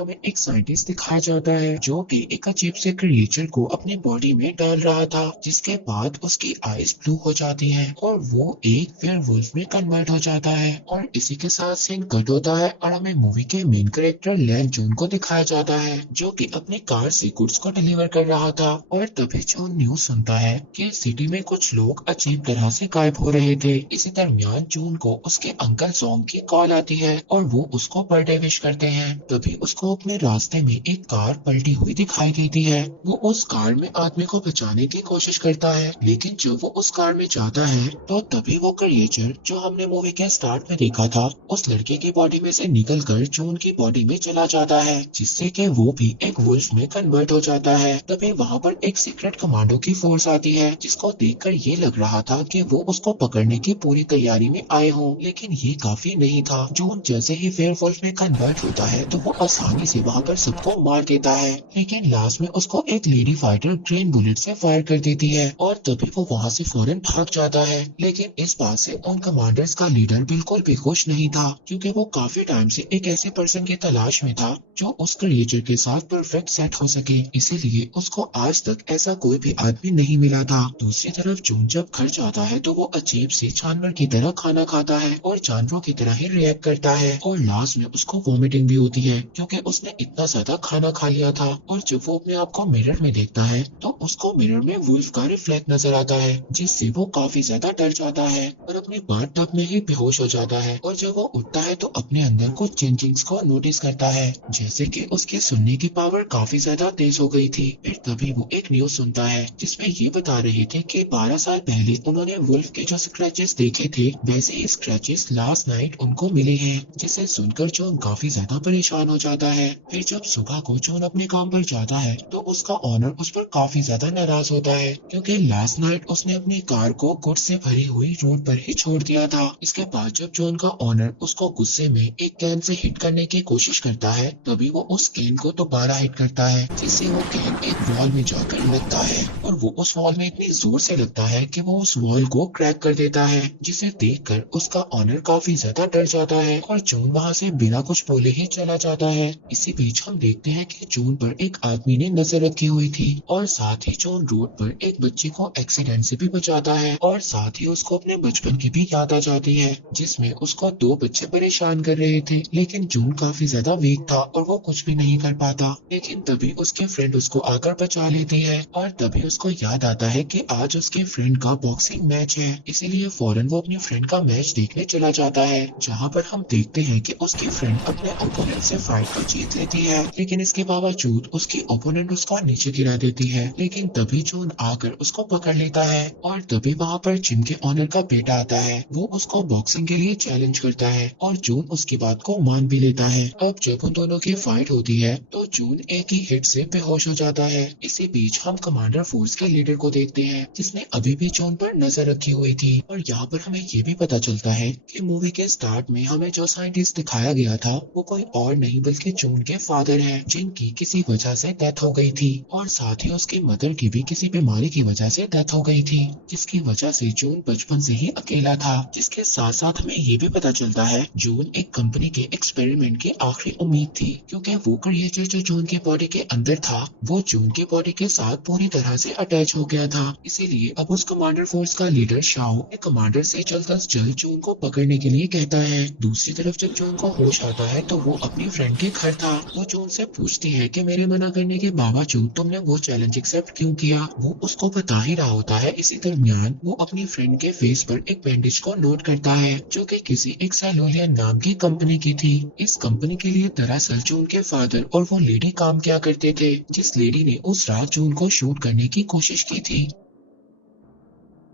हमें एक साइंटिस्ट दिखाया जाता है जो कि एक अजीब से क्रिएचर को अपनी बॉडी में डाल रहा था, जिसके बाद उसकी आईज ब्लू हो जाती हैं और वो एक वेयरवुल्फ में कन्वर्ट हो जाता है। और इसी के साथ सीन कट होता है और हमें मूवी के मेन कैरेक्टर लैन जून को दिखाया जाता है जो कि अपनी कार से गुड्स को डिलीवर कर रहा था। और तभी जून न्यूज सुनता है कि सिटी में कुछ लोग अजीब तरह से गायब हो रहे थे। इसी दरमियान जून को उसके अंकल सॉन्ग की कॉल आती है और वो उसको बर्थडे विश करते हैं। तभी उसको अपने रास्ते में एक कार पलटी हुई दिखाई देती है। वो उस कार में आदमी को बचाने की कोशिश करता है, लेकिन जब वो उस कार में जाता है तो तभी वो क्रिएचर जो हमने मूवी के स्टार्ट में देखा था उस लड़के की बॉडी में से निकलकर जून की बॉडी में चला जाता है, जिससे कि वो भी एक वुल्फ में कन्वर्ट हो जाता है। तभी वहाँ पर एक सीक्रेट कमांडो की फोर्स आती है, जिसको देखकर ये लग रहा था कि वो उसको पकड़ने की पूरी तैयारी में आए हों, लेकिन ये काफी नहीं था। जून जैसे ही वेयरवुल्फ में कन्वर्ट होता है तो वो आसानी से वहाँ पर सबको मार देता है, लेकिन लास्ट में उसको एक लेडी फाइटर ग्रीन बुलेट से फायर कर देती है और तभी वो वहाँ से फौरन भाग जाता है। लेकिन इस बात से उन कमांडर्स का लीडर बिल्कुल भी खुश नहीं था, क्योंकि वो काफी टाइम से एक ऐसे पर्सन की तलाश में था जो उस क्रिएचर के साथ परफेक्ट सेट हो सके, इसीलिए उसको आज तक ऐसा कोई भी आदमी नहीं मिला था। दूसरी तरफ जून जब घर जाता है तो वो अजीब सी जानवर की तरह खाना खाता है और जानवरों की तरह ही रिएक्ट करता है और लास्ट में उसको वॉमिटिंग भी होती है, क्योंकि उसने इतना ज्यादा खाना खा लिया था। और जब वो अपने आप को मिरर में देखता है तो उसको मिरर में वुल्फ का रिफ्लेक्ट नजर आता है, जिससे वो काफी ज्यादा डर जाता है और अपने बाथ टब में ही बेहोश हो जाता है। और जब वो उठता है तो अपने अंदर कुछ चेंजिंग्स को नोटिस करता है, जैसे कि उसके सुनने की पावर काफी ज्यादा तेज हो गई थी। फिर तभी वो एक न्यूज सुनता है जिसमें ये बता रहे थे कि 12 साल पहले उन्होंने वुल्फ के जो स्क्रैचेस देखे थे वैसे ही स्क्रैचेस लास्ट नाइट उनको मिले हैं, जिसे सुनकर जॉन काफी ज्यादा परेशान हो जाता है। फिर जब सुबह को जॉन अपने काम पर जाता है तो उसका ऑनर उस पर काफी ज्यादा नाराज होता है, क्योंकि लास्ट नाइट उसने अपनी कार को गुड्स से भरी हुई रोड पर ही छोड़ दिया था। इसके बाद जब जॉन का ऑनर उसको गुस्से में एक कैन से हिट करने की कोशिश करता है तभी वो उस कैन को दोबारा हिट करता है, जिससे वो कैन एक वॉल में जाकर लगता है और वो उस वॉल में इतनी जोर से लगता है कि वो उस वॉल को क्रैक कर देता है, जिसे देखकर उसका ऑनर काफी ज्यादा डर जाता है और जून वहाँ से बिना कुछ बोले ही चला जाता है। इसी बीच हम देखते हैं कि जून पर एक आदमी ने नजर रखी हुई थी और साथ ही जून रोड पर एक बच्चे को एक्सीडेंट से भी बचाता है और साथ ही उसको अपने बचपन की भी याद आ जाती है, जिसमें उसको दो बच्चे परेशान कर रहे थे, लेकिन जून काफी ज्यादा वीक था और वो कुछ भी नहीं कर पाता। लेकिन तभी उसके फ्रेंड उसको आकर बचा लेती है और तभी उसको याद आता है कि आज उसके फ्रेंड का बॉक्सिंग मैच है, इसीलिए फौरन वो अपने फ्रेंड का मैच देखने चला जाता है, जहाँ पर हम देखते हैं कि उसकी फ्रेंड अपने ओपोनेंट से फाइट तो जीत लेती है, लेकिन इसके बावजूद उसकी ओपोनेंट उसको नीचे गिरा देती है। लेकिन तभी जून आकर उसको पकड़ लेता है और तभी वहाँ पर जिम के ऑनर का बेटा आता है। वो उसको बॉक्सिंग के लिए चैलेंज करता है और जून उसकी बात को मान भी लेता है। अब जब उन दोनों की फाइट होती है तो जून एक ही हिट से बेहोश हो जाता है। इसी बीच हम कमांडर फोर्स के लीडर को देखते हैं, जिसने अभी भी जून पर नजर रखी हुई थी। और यहाँ पर हमें ये भी पता चलता है कि मूवी के स्टार्ट में हमें जो साइंटिस्ट दिखाया गया था वो कोई और नहीं बल्कि जून के फादर हैं, जिनकी किसी वजह से डेथ हो गई थी और साथ ही उसकी मदर की भी किसी बीमारी की वजह से डेथ हो गई थी, जिसकी वजह से जून बचपन से ही अकेला था। जिसके साथ साथ हमें ये भी पता चलता है जून एक कंपनी के एक्सपेरिमेंट की आखिरी उम्मीद थी, क्योंकि वो क्रिएचर जो जून की बॉडी के अंदर था वो जून की बॉडी के साथ पूरी तरह से अटैच हो गया था। इसीलिए अब उस कमांडर फोर्स का लीडर शाओ कमांडर से जल्द जल्द जून को पकड़ने के लिए कहता है। दूसरी तरफ जब जून को होश आता है तो वो अपनी फ्रेंड के घर था। वो जून से पूछती है कि मेरे मना करने के बावजूद तुमने वो चैलेंज एक्सेप्ट क्यों किया। वो उसको बता ही रहा होता है। इसी दरमियान वो अपनी फ्रेंड के फेस पर एक बैंडेज को नोट करता है, जो कि किसी एक सैलूलियन नाम की कंपनी की थी। इस कंपनी के लिए दरअसल जून के फादर और वो लेडी काम किया करते थे, जिस लेडी ने उस रात जून को शूट करने की कोशिश की थी।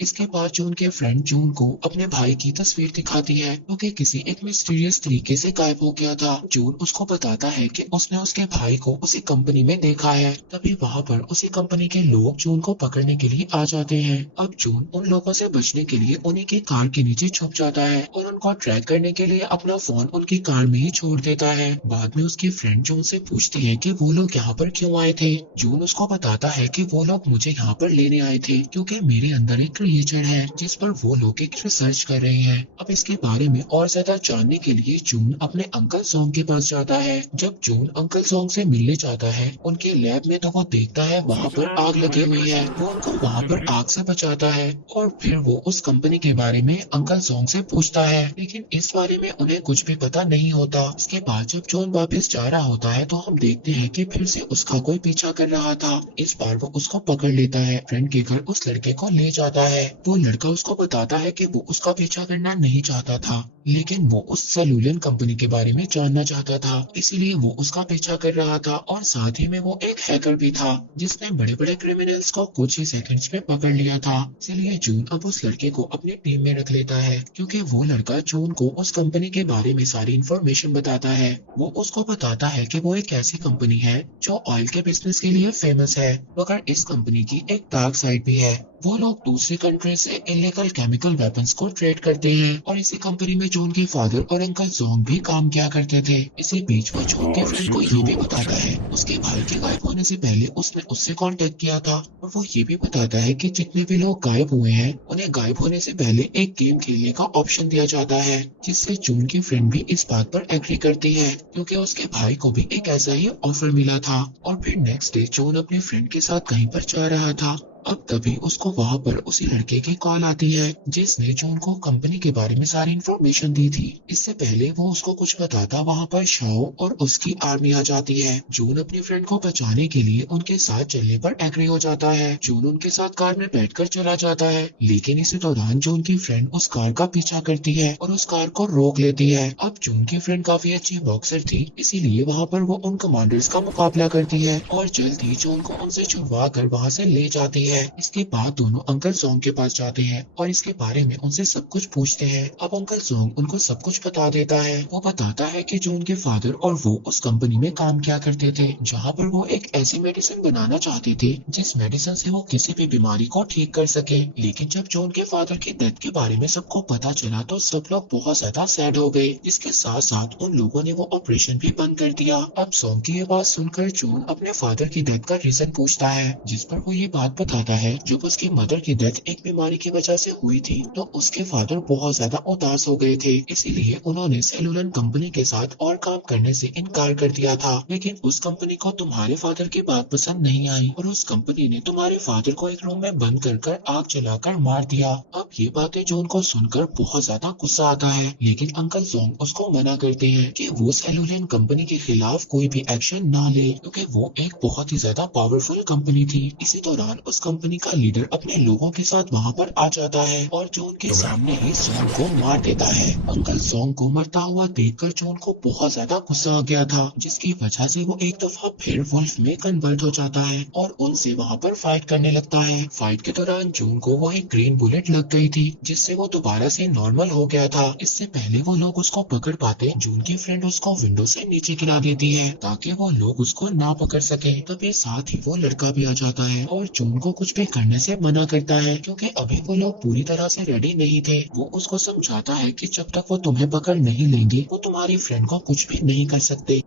इसके बाद जून के फ्रेंड जून को अपने भाई की तस्वीर दिखाती है, जो कि किसी एक मिस्टीरियस तरीके से गायब हो गया था। जून उसको बताता है कि उसने उसके भाई को उसी कंपनी में देखा है। तभी वहाँ पर उसी कंपनी के लोग जून को पकड़ने के लिए आ जाते हैं। अब जून उन लोगों से बचने के लिए उन्हीं की कार के नीचे छुप जाता है और उनको ट्रैक करने के लिए अपना फोन उनकी कार में ही छोड़ देता है। बाद में उसकी फ्रेंड जून से पूछती है कि वो लोग यहाँ पर क्यों आए थे। जून उसको बताता है कि वो लोग मुझे यहाँ पर लेने आए थे, क्योंकि मेरे अंदर एक क्रिएचर है जिस पर वो लोग एक रिसर्च कर रहे हैं। अब इसके बारे में और ज्यादा जानने के लिए जून अपने अंकल सॉन्ग के पास जाता है। जब जून अंकल सॉन्ग से मिलने जाता है उनके लैब में तो वो देखता है वहाँ पर आग लगी हुई है। वो उनको वहाँ पर आग से बचाता है और फिर वो उस कंपनी के बारे में अंकल सॉन्ग से पूछता है, लेकिन इस बारे में उन्हें कुछ भी पता नहीं होता। इसके बाद जब जॉन वापस जा रहा होता है तो हम देखते हैं कि फिर से उसका कोई पीछा कर रहा था। इस बार वो उसको पकड़ लेता है, फ्रेंड के घर उस लड़के को ले जाता है। वो लड़का उसको बताता है कि वो उसका पीछा करना नहीं चाहता था, लेकिन वो उस सेलुलियन कंपनी के बारे में जानना चाहता था, इसीलिए वो उसका पीछा कर रहा था। और साथ ही में वो एक हैकर भी था जिसने बड़े बड़े क्रिमिनल्स को कुछ ही सेकंड्स में पकड़ लिया था। इसलिए जून अब उस लड़के को अपनी टीम में रख लेता है, क्योंकि वो लड़का जून को उस कंपनी के बारे में सारी इन्फॉर्मेशन बताता है। वो उसको बताता है कि वो एक ऐसी कंपनी है जो ऑयल के बिजनेस के लिए फेमस है, मगर इस कंपनी की एक डार्क साइड भी है। वो लोग दूसरी कंट्री से इलीगल केमिकल वेपन्स को ट्रेड करते हैं और इसी कंपनी में जॉन के फादर और अंकल जॉन भी काम किया करते थे। इसी बीच वो जॉन के फ्रेंड को ये भी बताता है उसके भाई के गायब होने से पहले उसने उससे कांटेक्ट किया था, और वो ये भी बताता है कि जितने भी लोग गायब हुए हैं उन्हें गायब होने से पहले एक गेम खेलने का ऑप्शन दिया जाता है, जिससे जॉन की फ्रेंड भी इस बात पर एग्री करती है, क्योंकि उसके भाई को भी एक ऐसा ही ऑफर मिला था। और फिर नेक्स्ट डे जॉन अपने फ्रेंड के साथ कहीं पर जा रहा था। अब तभी उसको वहां पर उसी लड़के की कॉल आती है जिसने जून को कंपनी के बारे में सारी इन्फॉर्मेशन दी थी। इससे पहले वो उसको कुछ बताता वहां पर शाओ और उसकी आर्मी आ जाती है। जून अपने फ्रेंड को बचाने के लिए उनके साथ चलने पर एग्री हो जाता है। जून उनके साथ कार में बैठकर चला जाता है, लेकिन इसी दौरान जून की फ्रेंड उस कार का पीछा करती है और उस कार को रोक लेती है। अब जून की फ्रेंड काफी अच्छी बॉक्सर थी, इसीलिए वहाँ पर वो उन कमांडर्स का मुकाबला करती है और जल्दी जून को उनसे छुड़वा कर वहाँ से ले जाती है। इसके बाद दोनों अंकल सॉन्ग के पास जाते हैं और इसके बारे में उनसे सब कुछ पूछते हैं। अब अंकल सॉन्ग उनको सब कुछ बता देता है। वो बताता है कि जो उनके फादर और वो उस कंपनी में काम किया करते थे जहाँ पर वो एक ऐसी मेडिसिन बनाना चाहते थे जिस मेडिसिन से वो किसी भी बीमारी को ठीक कर सके। लेकिन जब जो उनके फादर की डेथ के बारे में सबको पता चला तो सब लोग बहुत ज्यादा सैड हो गए, जिसके साथ साथ उन लोगों ने वो ऑपरेशन भी बंद कर दिया। अब सॉन्ग की ये बात सुनकर जून अपने फादर की डेथ का रीजन पूछता है, जिस पर वो ये बात बताता है जब उसकी मदर की डेथ एक बीमारी की वजह से हुई थी तो उसके फादर बहुत ज्यादा उदास हो गए थे, इसीलिए उन्होंने सेलुलर कंपनी के साथ और काम करने से इनकार कर दिया था। लेकिन उस कंपनी को तुम्हारे फादर की बात पसंद नहीं आई और उस कंपनी ने तुम्हारे फादर को एक रूम में बंद कर आग जलाकर मार दिया। अब ये बातें जॉन को सुनकर बहुत ज्यादा गुस्सा आता है, लेकिन अंकल सॉन्ग उसको मना करते हैं कि वो सेलुलर कंपनी के खिलाफ कोई भी एक्शन ना ले, क्योंकि वो एक बहुत ही ज्यादा पावरफुल कंपनी थी। इसी दौरान उस कंपनी का लीडर अपने लोगों के साथ वहां पर आ जाता है और जॉन के सामने ही सॉन्ग को मार देता है। अंकल सॉन्ग को मरता हुआ देखकर जॉन को बहुत ज्यादा गुस्सा आ गया था, जिसकी वजह से वो एक दफा फिर वुल्फ में कन्वर्ट हो जाता है और उनसे वहां पर फाइट करने लगता है। फाइट के दौरान जॉन को वो एक ग्रीन बुलेट लग गई थी, जिससे वो दोबारा से नॉर्मल हो गया था। इससे पहले वो लोग उसको पकड़ पाते, जॉन की फ्रेंड उसको विंडो से नीचे गिरा देती है ताकि वो लोग उसको ना पकड़ सके। तभी साथ ही वो लड़का भी आ जाता है और जॉन को कुछ भी करने से मना करता है, क्योंकि अभी वो लोग पूरी तरह से रेडी नहीं थे। वो उसको समझाता है कि जब तक वो तुम्हें पकड़ नहीं लेंगे वो तुम्हारी फ्रेंड को कुछ भी नहीं कर सकते।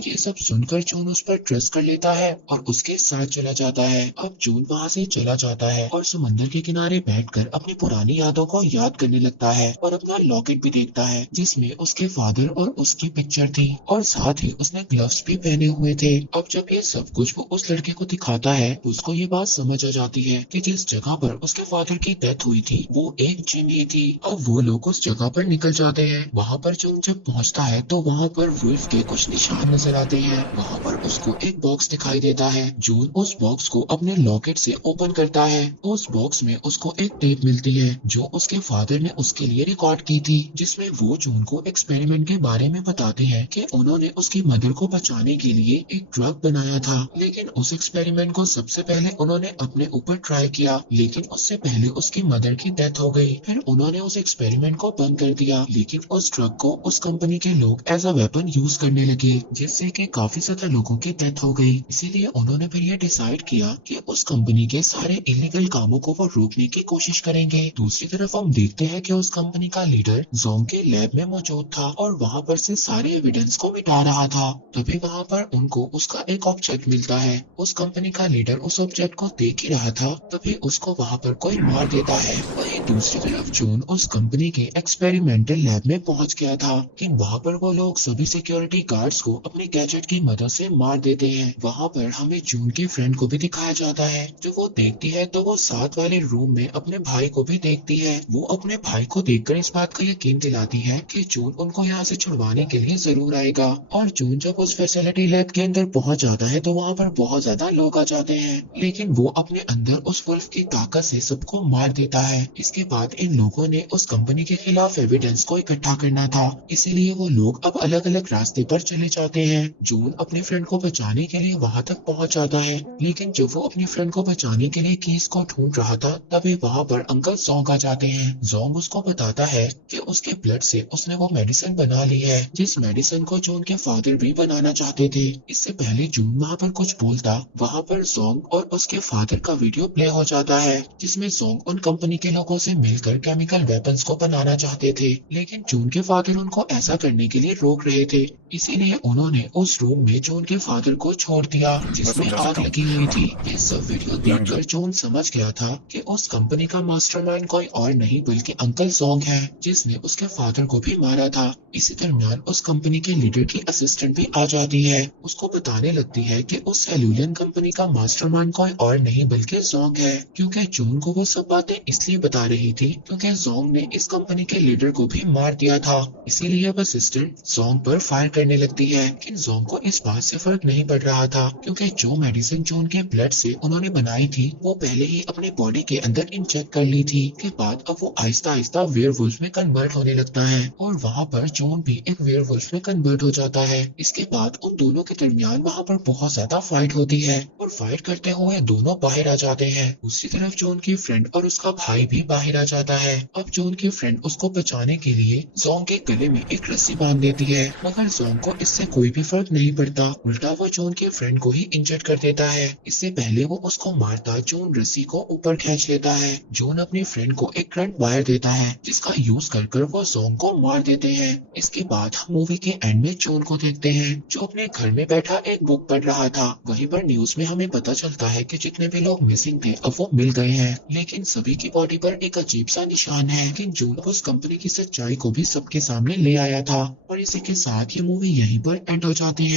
ये सब सुनकर जून उस पर ट्रस्ट कर लेता है और उसके साथ चला जाता है। अब जून वहाँ से चला जाता है और समंदर के किनारे बैठकर अपनी पुरानी यादों को याद करने लगता है और अपना लॉकेट भी देखता है जिसमें उसके फादर और उसकी पिक्चर थी और साथ ही उसने ग्लव्स भी पहने हुए थे। अब जब ये सब कुछ वो उस लड़के को दिखाता है उसको ये बात समझ आ जाती है कि जिस जगह पर उसके फादर की डेथ हुई थी वो एक जिम ही थी। अब वो लोग उस जगह पर निकल जाते हैं। वहाँ पर जून जब पहुँचता है तो वहाँ पर वुल्फ के कुछ निशान नजर आते हैं। वहाँ पर उसको एक बॉक्स दिखाई देता है। जून उस बॉक्स को अपने लॉकेट से ओपन करता है। उस बॉक्स में उसको एक टेप मिलती है जो उसके फादर ने उसके लिए रिकॉर्ड की थी, जिसमें वो जून को एक्सपेरिमेंट के बारे में बताते हैं कि उन्होंने उसकी मदर को बचाने के लिए एक ड्रग बनाया था। लेकिन उस एक्सपेरिमेंट को सबसे पहले उन्होंने अपने ऊपर ट्राई किया, लेकिन उससे पहले उसकी मदर की डेथ हो गई। फिर उन्होंने उस एक्सपेरिमेंट को बंद कर दिया, लेकिन उस ड्रग को उस कंपनी के लोग एज अ वेपन यूज करने लगे, जिससे जिससे कि काफी ज्यादा लोगों की डेथ हो गई। इसीलिए उन्होंने फिर ये डिसाइड किया कि उस कंपनी के सारे इलीगल कामों को वो रोकने की कोशिश करेंगे। दूसरी तरफ हम देखते हैं कि उस कंपनी का लीडर जोंग के लैब में मौजूद था और वहां पर से सारे एविडेंस को मिटा रहा था। तभी वहां पर उनको उसका एक ऑब्जेक्ट मिलता है। उस कंपनी का लीडर उस ऑब्जेक्ट को देख ही रहा था, तभी उसको वहां पर कोई मार देता है। वहीं दूसरी तरफ जून उस कंपनी के एक्सपेरिमेंटल लैब में पहुंच गया था, लेकिन वहां पर वो लोग सभी सिक्योरिटी गार्ड्स को अपने गैजेट की मदद से मार देते हैं। वहां पर हमें जून की फ्रेंड को भी दिखाया जाता है। जो वो देखती है तो वो साथ वाले रूम में अपने भाई को भी देखती है। वो अपने भाई को देखकर इस बात का यकीन दिलाती है कि जून उनको यहाँ से छुड़वाने के लिए जरूर आएगा। और जून जब उस फैसिलिटी लैब के अंदर पहुंच जाता है तो वहाँ पर बहुत ज्यादा लोग आ जाते हैं, लेकिन वो अपने अंदर उस वुल्फ की ताकत से सबको मार देता है। इसके बाद इन लोगों ने उस कंपनी के खिलाफ एविडेंस को इकट्ठा करना था, इसीलिए वो लोग अब अलग अलग रास्ते पर चले जाते हैं। जून अपने फ्रेंड को बचाने के लिए वहां तक पहुंच जाता है, लेकिन जब वो अपनी फ्रेंड को बचाने के लिए कीज को ढूंढ रहा था तभी वहां पर अंकल जोंग आ जाते हैं। जोंग उसको बताता है कि उसके ब्लड से उसने वो मेडिसिन बना ली है, जिस मेडिसिन को जून के फादर भी बनाना चाहते थे। इससे पहले जून वहां पर कुछ बोलता, वहां पर जोंग और उसके फादर का वीडियो प्ले हो जाता है, जिसमें जोंग उन कंपनी के लोगों से मिलकर केमिकल वेपन्स को बनाना चाहते थे, लेकिन जून के फादर उनको ऐसा करने के लिए रोक रहे थे। इसीलिए उन्होंने उस रूम में जून के फादर को छोड़ दिया जिसमें आग लगी हुई थी। ये सब वीडियो देखकर जून समझ गया था कि उस कंपनी का मास्टरमाइंड कोई और नहीं बल्कि अंकल जोंग है, जिसने उसके फादर को भी मारा था। इसी दरमियान उस कंपनी के लीडर की असिस्टेंट भी आ जाती है। उसको बताने लगती है कि उस सेल्यूलियन कंपनी का मास्टरमाइंड कोई और नहीं बल्कि जोंग है, क्योंकि जून को वो सब बातें इसलिए बता रही थी क्योंकि जोंग ने इस कंपनी के लीडर को भी मार दिया था। इसीलिए वह असिस्टेंट जोंग पर फायर करने लगती है, लेकिन जोंग को इस बात से फर्क नहीं पड़ रहा था क्योंकि जो मेडिसिन जून के ब्लड से उन्होंने बनाई थी वो पहले ही अपनी बॉडी के अंदर इंजेक्ट कर ली थी। के बाद अब वो आहिस्ता आहिस्ता वेयरवुल्फ में कन्वर्ट होने लगता है और वहाँ पर जून भी एक वेयरवुल्फ में कन्वर्ट हो जाता है। इसके बाद उन दोनों के दरमियान वहाँ पर बहुत ज्यादा फाइट होती है और फाइट करते हुए दोनों बाहर आ जाते हैं। दूसरी तरफ जून की फ्रेंड और उसका भाई भी बाहर आ जाता है। अब जून की फ्रेंड उसको बचाने के लिए जोंग के गले में एक रस्सी बांध देती है, मगर जोंग को इससे कोई भी फर्क नहीं पड़ता। उल्टा वो जून के फ्रेंड को ही इंजर्ड कर देता है। इससे पहले वो उसको मारता जून रस्सी को ऊपर खींच लेता है। जून अपनी फ्रेंड को एक करंट वायर देता है जिसका यूज कर वो जोंग को मार देते हैं। इसके बाद हम मूवी के एंड में जून को देखते हैं जो अपने घर में बैठा एक बुक पढ़ रहा था। वहीं पर न्यूज में हमें पता चलता है कि जितने भी लोग मिसिंग थे अब वो मिल गए हैं, लेकिन सभी की बॉडी पर एक अजीब सा निशान है। लेकिन जून उस कंपनी की सच्चाई को भी सबके सामने ले आया था। और इसी के साथ ये मूवी यहीं पर एंड हो जाती है।